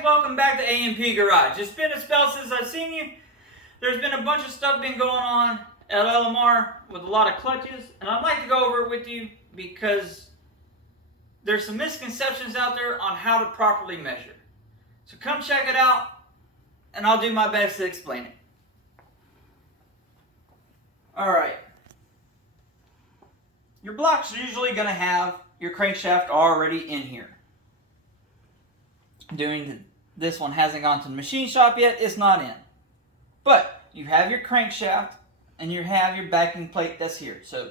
guys, welcome back to A&P Garage. It's been a spell since I've seen you. There's been a bunch of stuff been going on at LMR with a lot of clutches, and I'd like to go over it with you because there's some misconceptions out there on how to properly measure. So come check it out, and I'll do my best to explain it. Alright. Your block's usually going to have your crankshaft already in here. This one hasn't gone to the machine shop yet, it's not in. But you have your crankshaft and you have your backing plate that's here. So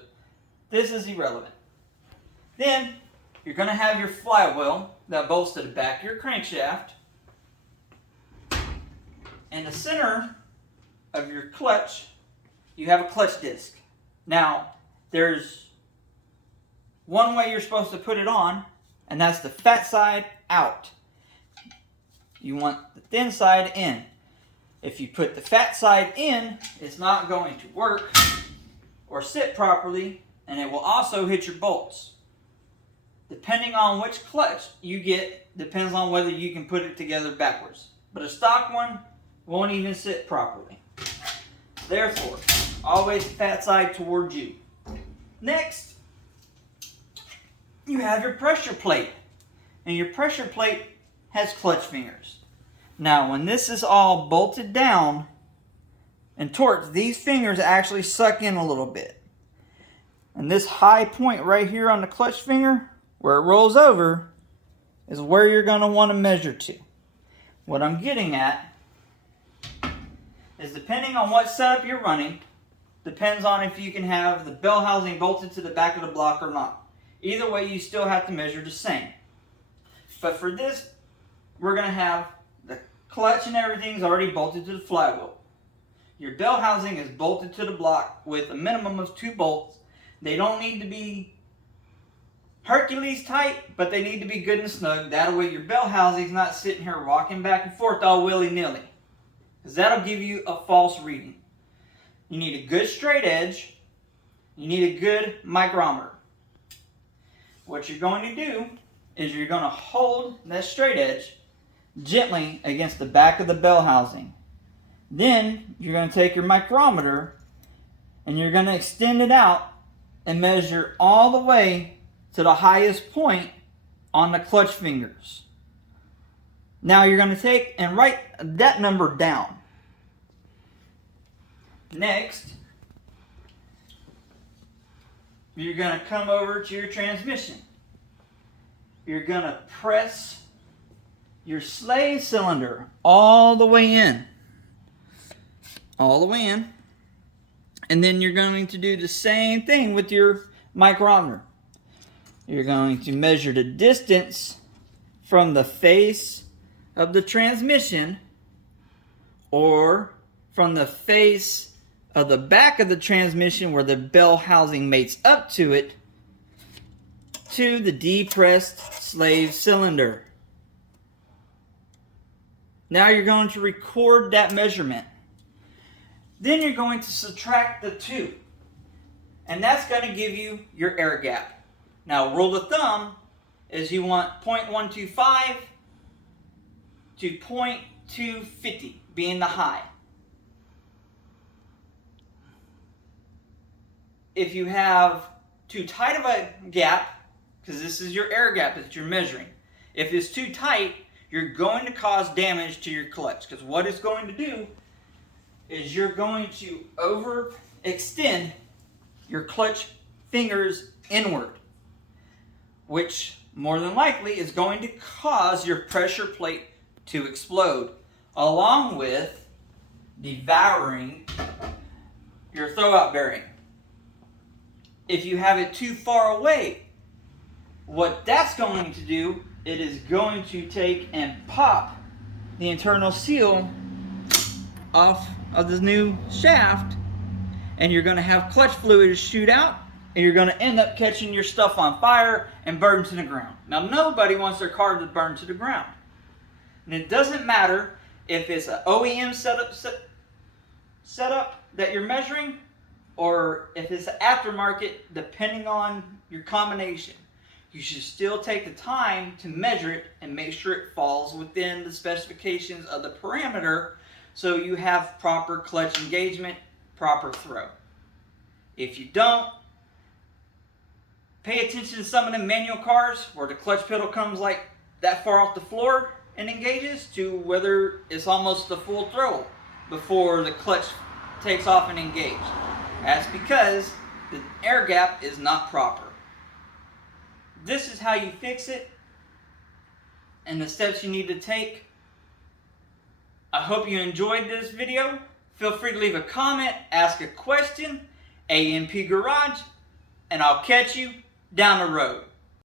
this is irrelevant. Then you're going to have your flywheel that bolts to the back of your crankshaft. In the center of your clutch, you have a clutch disc. Now, there's one way you're supposed to put it on, and that's the fat side out. You want the thin side in. If you put the fat side in, it's not going to work or sit properly, and it will also hit your bolts. Depending on which clutch you get, depends on whether you can put it together backwards. But a stock one won't even sit properly. Therefore, always fat side towards you. Next, you have your pressure plate. And your pressure plate has clutch fingers. Now, when this is all bolted down and torqued, these fingers actually suck in a little bit. And this high point right here on the clutch finger, where it rolls over, is where you're going to want to measure to. What I'm getting at is, depending on what setup you're running, depends on if you can have the bell housing bolted to the back of the block or not. Either way, you still have to measure the same. But for this, we're going to have the clutch and everything's already bolted to the flywheel. Your bell housing is bolted to the block with a minimum of 2 bolts. They don't need to be Hercules tight, but they need to be good and snug. That way your bell housing's not sitting here rocking back and forth all willy-nilly, because that'll give you a false reading. You need a good straight edge. You need a good micrometer. What you're going to do is you're going to hold that straight edge gently against the back of the bell housing. Then you're going to take your micrometer and you're going to extend it out and measure all the way to the highest point on the clutch fingers. Now you're going to take and write that number down. Next, you're going to come over to your transmission. You're going to press your slave cylinder all the way in. All the way in. And then you're going to do the same thing with your micrometer. You're going to measure the distance from the face of the transmission, or from the face of the back of the transmission where the bell housing mates up to it, to the depressed slave cylinder. Now you're going to record that measurement. Then you're going to subtract the 2. And that's going to give you your air gap. Now, rule of thumb is you want 0.125 to 0.250 being the high. If you have too tight of a gap, because this is your air gap that you're measuring, if it's too tight, you're going to cause damage to your clutch. Because what it's going to do is you're going to overextend your clutch fingers inward, which more than likely is going to cause your pressure plate to explode, along with devouring your throwout bearing. If you have it too far away, what that's going to do, it is going to take and pop the internal seal off of the new shaft, and you're going to have clutch fluid shoot out, and you're going to end up catching your stuff on fire and burn to the ground. Now, nobody wants their car to burn to the ground. And it doesn't matter if it's an OEM setup that you're measuring, or if it's aftermarket, depending on your combination. you should still take the time to measure it and make sure it falls within the specifications of the parameter so you have proper clutch engagement, proper throw. If you don't, pay attention to some of the manual cars where the clutch pedal comes like that far off the floor and engages to whether it's almost the full throttle before the clutch takes off and engages. That's because the air gap is not proper. This is how you fix it and the steps you need to take. I hope you enjoyed this video. Feel free to leave a comment, ask a question, AMP Garage, and I'll catch you down the road.